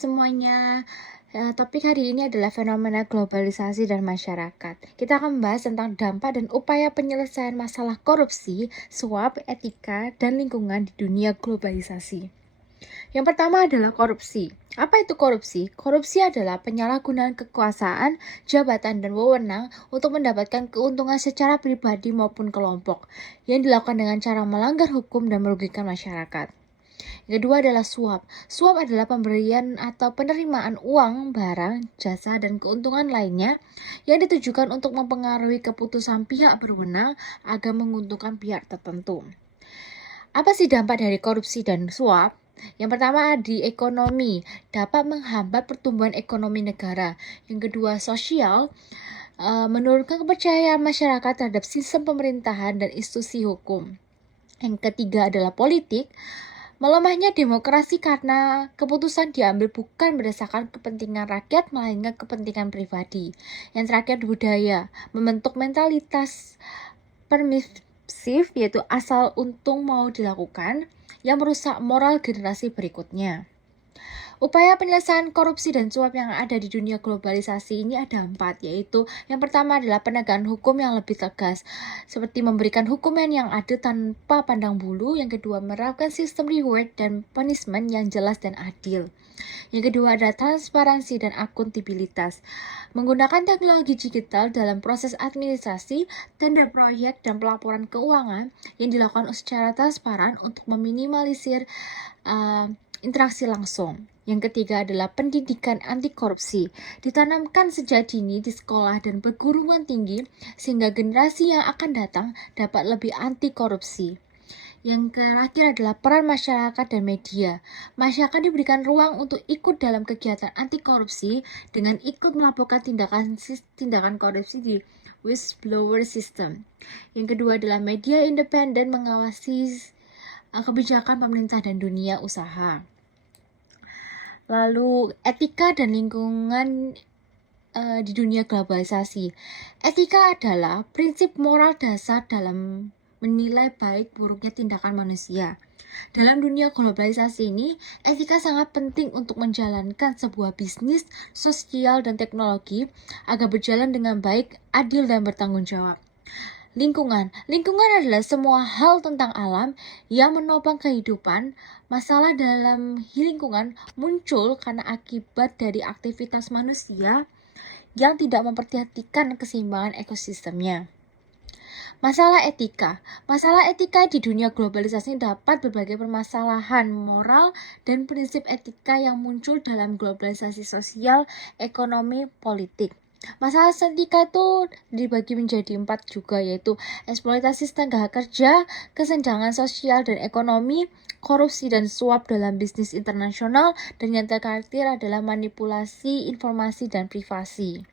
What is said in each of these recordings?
Semuanya. Topik hari ini adalah fenomena globalisasi dan masyarakat. Kita akan membahas tentang dampak dan upaya penyelesaian masalah korupsi, suap, etika, dan lingkungan di dunia globalisasi. Yang pertama adalah korupsi. Apa itu korupsi? Korupsi adalah penyalahgunaan kekuasaan, jabatan, dan wewenang untuk mendapatkan keuntungan secara pribadi maupun kelompok yang dilakukan dengan cara melanggar hukum dan merugikan masyarakat. Yang kedua adalah suap. Suap adalah pemberian atau penerimaan uang, barang, jasa, dan keuntungan lainnya yang ditujukan untuk mempengaruhi keputusan pihak berwenang agar menguntungkan pihak tertentu. Apa sih dampak dari korupsi dan suap? Yang pertama di ekonomi, dapat menghambat pertumbuhan ekonomi negara. Yang kedua sosial, menurunkan kepercayaan masyarakat terhadap sistem pemerintahan dan institusi hukum. Yang ketiga adalah politik, melemahnya demokrasi karena keputusan diambil bukan berdasarkan kepentingan rakyat, melainkan kepentingan pribadi. Yang terakhir budaya, membentuk mentalitas permisif, yaitu asal untung mau dilakukan, yang merusak moral generasi berikutnya. Upaya penyelesaian korupsi dan suap yang ada di dunia globalisasi ini ada 4, yaitu yang pertama adalah penegakan hukum yang lebih tegas, seperti memberikan hukuman yang adil tanpa pandang bulu. Yang kedua, menerapkan sistem reward dan punishment yang jelas dan adil. Yang kedua adalah transparansi dan akuntabilitas, menggunakan teknologi digital dalam proses administrasi, tender proyek, dan pelaporan keuangan yang dilakukan secara transparan untuk meminimalisir interaksi langsung. Yang ketiga adalah pendidikan anti korupsi, ditanamkan sejak dini di sekolah dan perguruan tinggi sehingga generasi yang akan datang dapat lebih anti korupsi. Yang terakhir adalah peran masyarakat dan media. Masyarakat diberikan ruang untuk ikut dalam kegiatan anti korupsi dengan ikut melaporkan tindakan korupsi di whistleblower system. Yang kedua adalah media independen mengawasi kebijakan pemerintah dan dunia usaha. Lalu etika dan lingkungan di dunia globalisasi. Etika adalah prinsip moral dasar dalam menilai baik buruknya tindakan manusia. Dalam dunia globalisasi ini, etika sangat penting untuk menjalankan sebuah bisnis, sosial, dan teknologi agar berjalan dengan baik, adil, dan bertanggung jawab. Lingkungan adalah semua hal tentang alam yang menopang kehidupan. Masalah dalam lingkungan muncul karena akibat dari aktivitas manusia yang tidak memperhatikan keseimbangan ekosistemnya. Masalah etika di dunia globalisasi dapat berbagai permasalahan moral dan prinsip etika yang muncul dalam globalisasi sosial, ekonomi, politik. Masalah etika itu dibagi menjadi 4 juga, yaitu eksploitasi tenaga kerja, kesenjangan sosial dan ekonomi, korupsi dan suap dalam bisnis internasional, dan yang terakhir adalah manipulasi informasi dan privasi.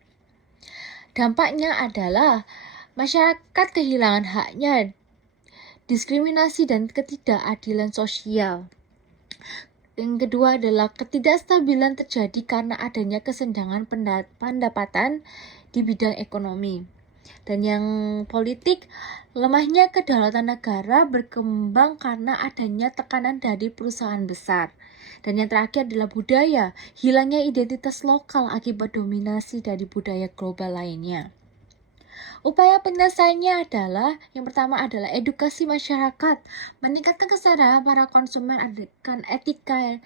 Dampaknya adalah masyarakat kehilangan haknya, diskriminasi dan ketidakadilan sosial. Yang kedua adalah ketidakstabilan terjadi karena adanya kesenjangan pendapatan di bidang ekonomi. Dan yang politik, lemahnya kedaulatan negara berkembang karena adanya tekanan dari perusahaan besar. Dan yang terakhir adalah budaya, hilangnya identitas lokal akibat dominasi dari budaya global lainnya. Upaya penyelesaiannya adalah, yang pertama adalah edukasi masyarakat, meningkatkan kesadaran para konsumen akan etika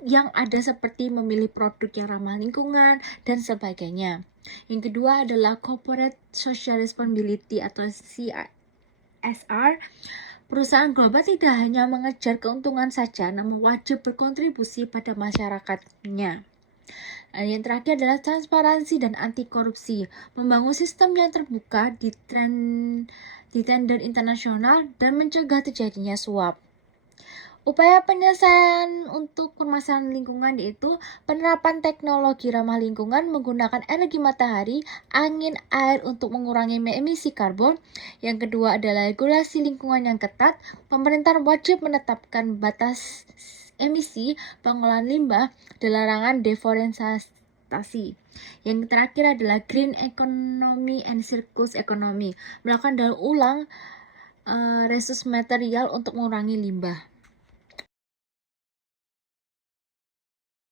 yang ada seperti memilih produk yang ramah lingkungan dan sebagainya. Yang kedua adalah corporate social responsibility atau CSR. Perusahaan global tidak hanya mengejar keuntungan saja, namun wajib berkontribusi pada masyarakatnya. Yang terakhir adalah transparansi dan anti korupsi, membangun sistem yang terbuka di tender internasional dan mencegah terjadinya suap. Upaya penyelesaian untuk permasalahan lingkungan yaitu penerapan teknologi ramah lingkungan menggunakan energi matahari, angin, air untuk mengurangi emisi karbon. Yang kedua adalah regulasi lingkungan yang ketat. Pemerintah wajib menetapkan batas emisi, pengolahan limbah, dan larangan deforestasi. Yang terakhir adalah green economy and circular economy, melakukan daur ulang resource material untuk mengurangi limbah.